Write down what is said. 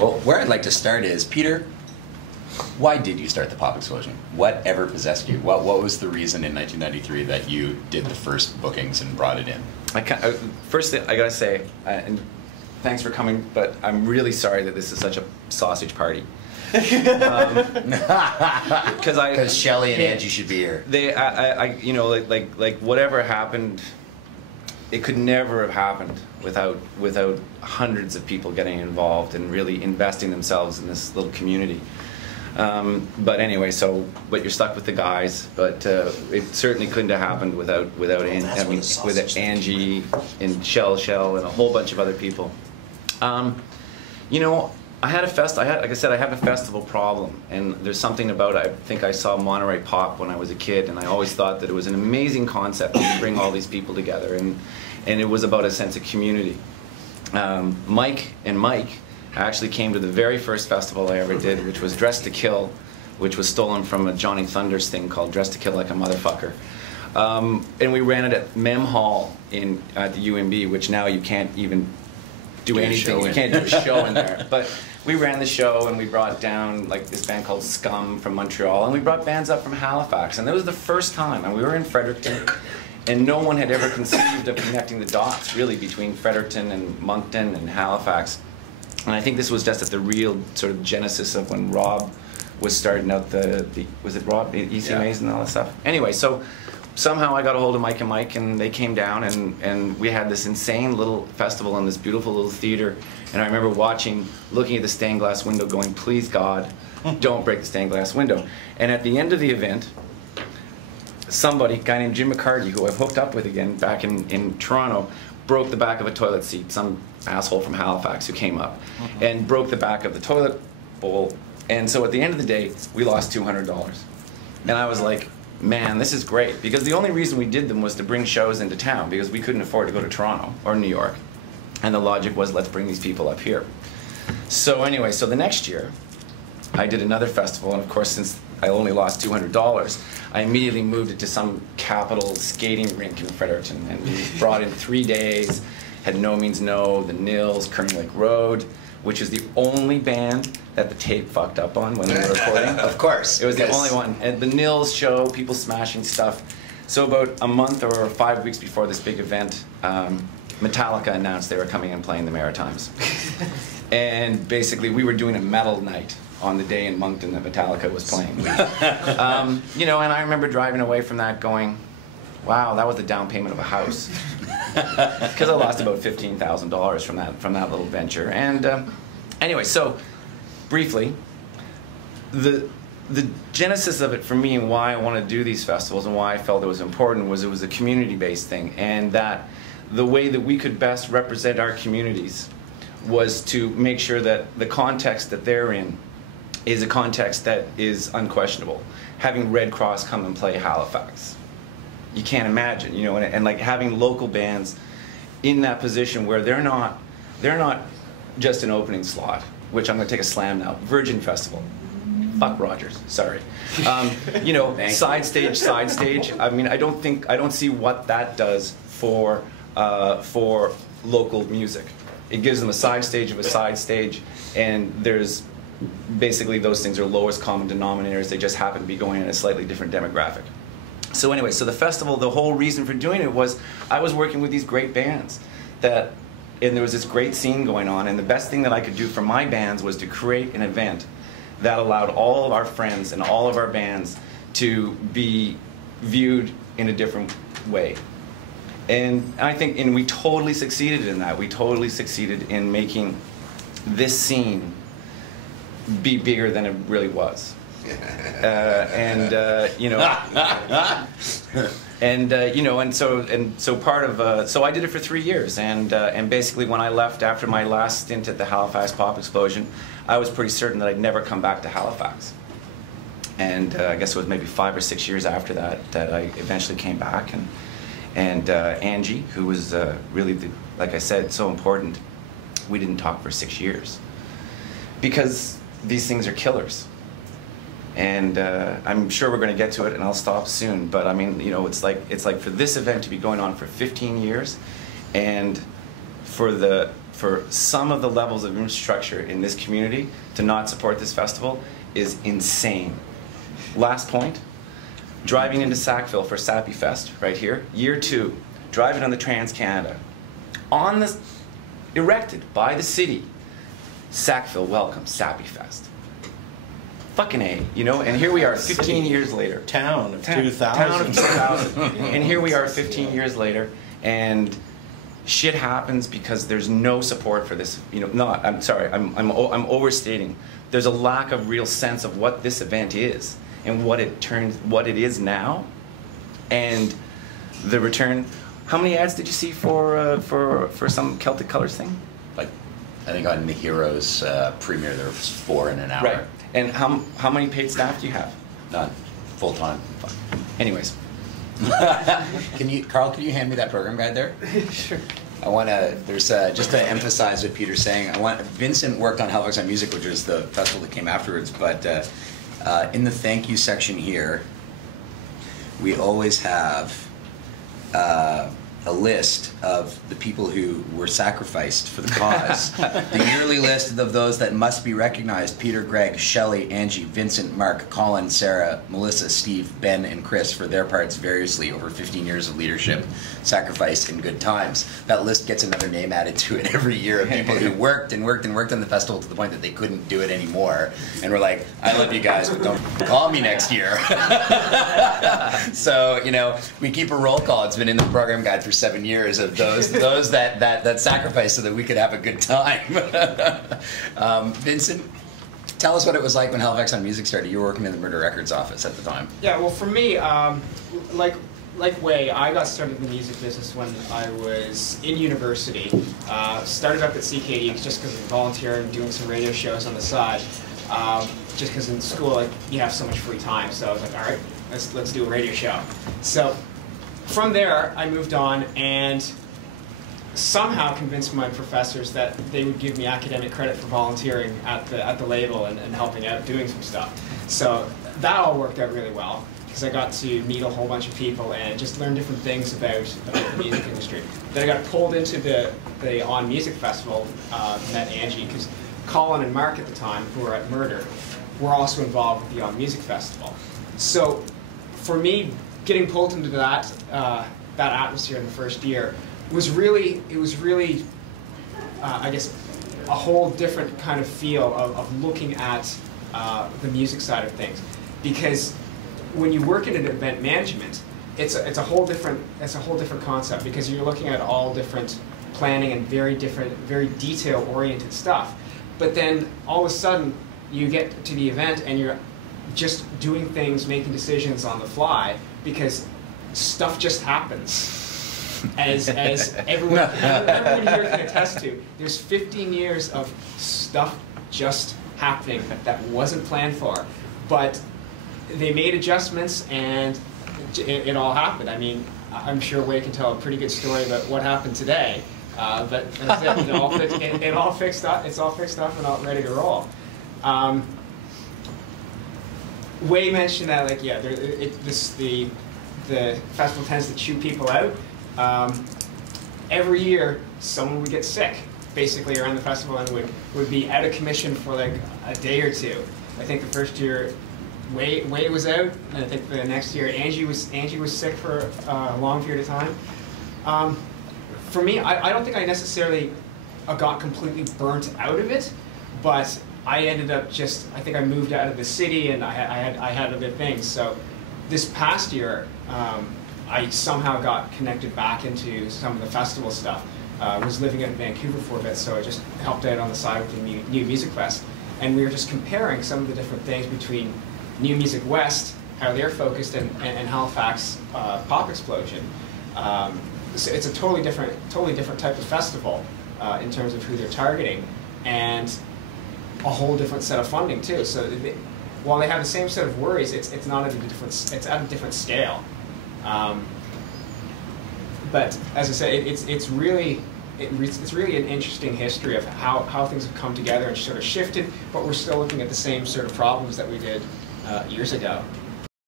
Well, where I'd like to start is, Peter, why did you start the Pop Explosion? Whatever possessed you? What was the reason in 1993 that you did the first bookings and brought it in? First thing I gotta say, and thanks for coming, but I'm really sorry that this is such a sausage party. Because Shelley and Angie should be here. You know, like whatever happened, it could never have happened without hundreds of people getting involved and really investing themselves in this little community. But anyway, but you're stuck with the guys. But it certainly couldn't have happened without Angie and Shell and a whole bunch of other people. You know, like I said, I have a festival problem, and there's something about I think I saw Monterey Pop when I was a kid, and I always thought that it was an amazing concept to bring all these people together, and it was about a sense of community. Mike actually came to the very first festival I ever did, which was Dress to Kill, which was stolen from a Johnny Thunders thing called Dress to Kill Like a Motherfucker. And we ran it at Mem Hall at the UMB, which now you can't even do anything. You can't do a show in there. But we ran the show, and we brought down like this band called Scum from Montreal, and we brought bands up from Halifax. And that was the first time, and we were in Fredericton, and no one had ever conceived of connecting the dots, really, between Fredericton and Moncton and Halifax. And I think this was just at the real sort of genesis of when Rob was starting out was it Rob, ECMAs and all that stuff? Anyway, so somehow I got a hold of Mike and they came down, and we had this insane little festival in this beautiful little theater. And I remember looking at the stained glass window going, please God, don't break the stained glass window. And at the end of the event, a guy named Jim McCarty, who I've hooked up with again back in Toronto, broke the back of a toilet seat. Some asshole from Halifax who came up and broke the back of the toilet bowl. And so at the end of the day, we lost $200. And I was like, man, this is great. Because the only reason we did them was to bring shows into town, because we couldn't afford to go to Toronto or New York. And the logic was, let's bring these people up here. So anyway, so the next year, I did another festival, and of course, since I only lost $200, I immediately moved it to some capital skating rink in Fredericton, and we brought in 3 days, had No Means No, the Nils, Kearney Lake Road, which is the only band that the tape fucked up on when they were recording. Of course. It was the only one. And the Nils show, people smashing stuff. So about a month or 5 weeks before this big event, Metallica announced they were coming and playing the Maritimes. And basically, we were doing a metal night on the day in Moncton that Metallica was playing. You know, and I remember driving away from that going, wow, that was the down payment of a house. Because I lost about $15,000 from that little venture. And anyway, so briefly, the genesis of it for me and why I want to do these festivals and why I felt it was important was it was a community-based thing, and that the way that we could best represent our communities was to make sure that the context that they're in is a context that is unquestionable. Having Red Cross come and play Halifax, you can't imagine, you know, and like having local bands in that position where they're not just an opening slot, which I'm going to take a slam now. Virgin Festival, fuck Rogers, sorry. You know, side stage. I mean, I don't see what that does for local music. It gives them a side stage of a side stage, and there's basically those things are lowest common denominators. They just happen to be going in a slightly different demographic. So anyway, so the festival, the whole reason for doing it was I was working with these great bands and there was this great scene going on, and the best thing that I could do for my bands was to create an event that allowed all of our friends and all of our bands to be viewed in a different way. And I think, and we totally succeeded in that. We totally succeeded in making this scene be bigger than it really was. You know, you know, and so part of so I did it for 3 years, and basically when I left after my last stint at the Halifax Pop Explosion, I was pretty certain that I'd never come back to Halifax. And I guess it was maybe 5 or 6 years after that I eventually came back, and Angie, who was really, like I said, so important, we didn't talk for 6 years because these things are killers. And I'm sure we're going to get to it, and I'll stop soon. But I mean, you know, it's like for this event to be going on for 15 years, and for the for some of the levels of infrastructure in this community to not support this festival is insane. Last point, driving into Sackville for Sappy Fest right here, year 2, driving on the Trans-Canada, on the, erected by the city, Sackville welcomes Sappy Fest. Fucking A, you know, and here we are 15 years later. Town of 2000. Town of 2000. And here we are 15 years later, and shit happens because there's no support for this. You know, not, I'm sorry, I'm overstating. There's a lack of real sense of what this event is and what it is now, and the return. How many ads did you see for some Celtic Colors thing? Like, I think on the Heroes premiere there was 4 in an hour. Right. And how many paid staff do you have? None. Full time. Anyways. Carl, can you hand me that program guide there? Sure. I want to, there's, just to emphasize what Peter's saying, Vincent worked on Halifax on Music, which was the festival that came afterwards, but in the thank you section here, we always have a list of the people who were sacrificed for the cause. The yearly list of those that must be recognized: Peter, Greg, Shelley, Angie, Vincent, Mark, Colin, Sarah, Melissa, Steve, Ben, and Chris for their parts variously over 15 years of leadership, sacrifice, and good times. That list gets another name added to it every year of people who worked and worked and worked on the festival to the point that they couldn't do it anymore. And we're like, I love you guys, but don't call me next year. So, you know, we keep a roll call. It's been in the program guide for 7 years of those that sacrificed so that we could have a good time. Vincent, tell us what it was like when Halifax on Music started. You were working in the Murder Records office at the time. Yeah, well, for me, like Waye, I got started in the music business when I was in university. Started up at CKD just because of volunteering, doing some radio shows on the side. Just because in school, like, you have so much free time, so I was like, all right, let's do a radio show. So from there, I moved on and somehow convinced my professors that they would give me academic credit for volunteering at the label and helping out doing some stuff. So that all worked out really well because I got to meet a whole bunch of people and just learn different things about the music industry. Then I got pulled into the On Music Festival, met Angie, because Colin and Mark at the time, who were at Murder, were also involved with the On Music Festival. So for me, getting pulled into that atmosphere in the first year was really, I guess, a whole different kind of feel of looking at the music side of things. Because when you work in an event management, it's a whole different concept, because you're looking at all different planning and very detail-oriented stuff. But then all of a sudden you get to the event and you're just doing things, making decisions on the fly, because stuff just happens. As everyone here can attest to, there's 15 years of stuff just happening that wasn't planned for, but they made adjustments and it all happened. I mean, I'm sure Waye can tell a pretty good story about what happened today, but as I said, it all fixed up. It's all fixed up and all ready to roll. Waye mentioned that, like, yeah, the festival tends to chew people out. Every year, someone would get sick, basically, around the festival, and would be out of commission for like a day or two. I think the first year, Waye was out, and I think the next year, Angie was sick for a long period of time. For me, I don't think I necessarily got completely burnt out of it, but I ended up I think I moved out of the city and I had other things. So this past year, I somehow got connected back into some of the festival stuff. Was living in Vancouver for a bit, so I just helped out on the side with the New Music Fest. And we were just comparing some of the different things between New Music West, how they're focused, and Halifax Pop Explosion. So it's a totally different type of festival in terms of who they're targeting, and a whole different set of funding too. So while they have the same set of worries, it's not at a different scale. But as I said, it's really an interesting history of how things have come together and sort of shifted, but we're still looking at the same sort of problems that we did years ago.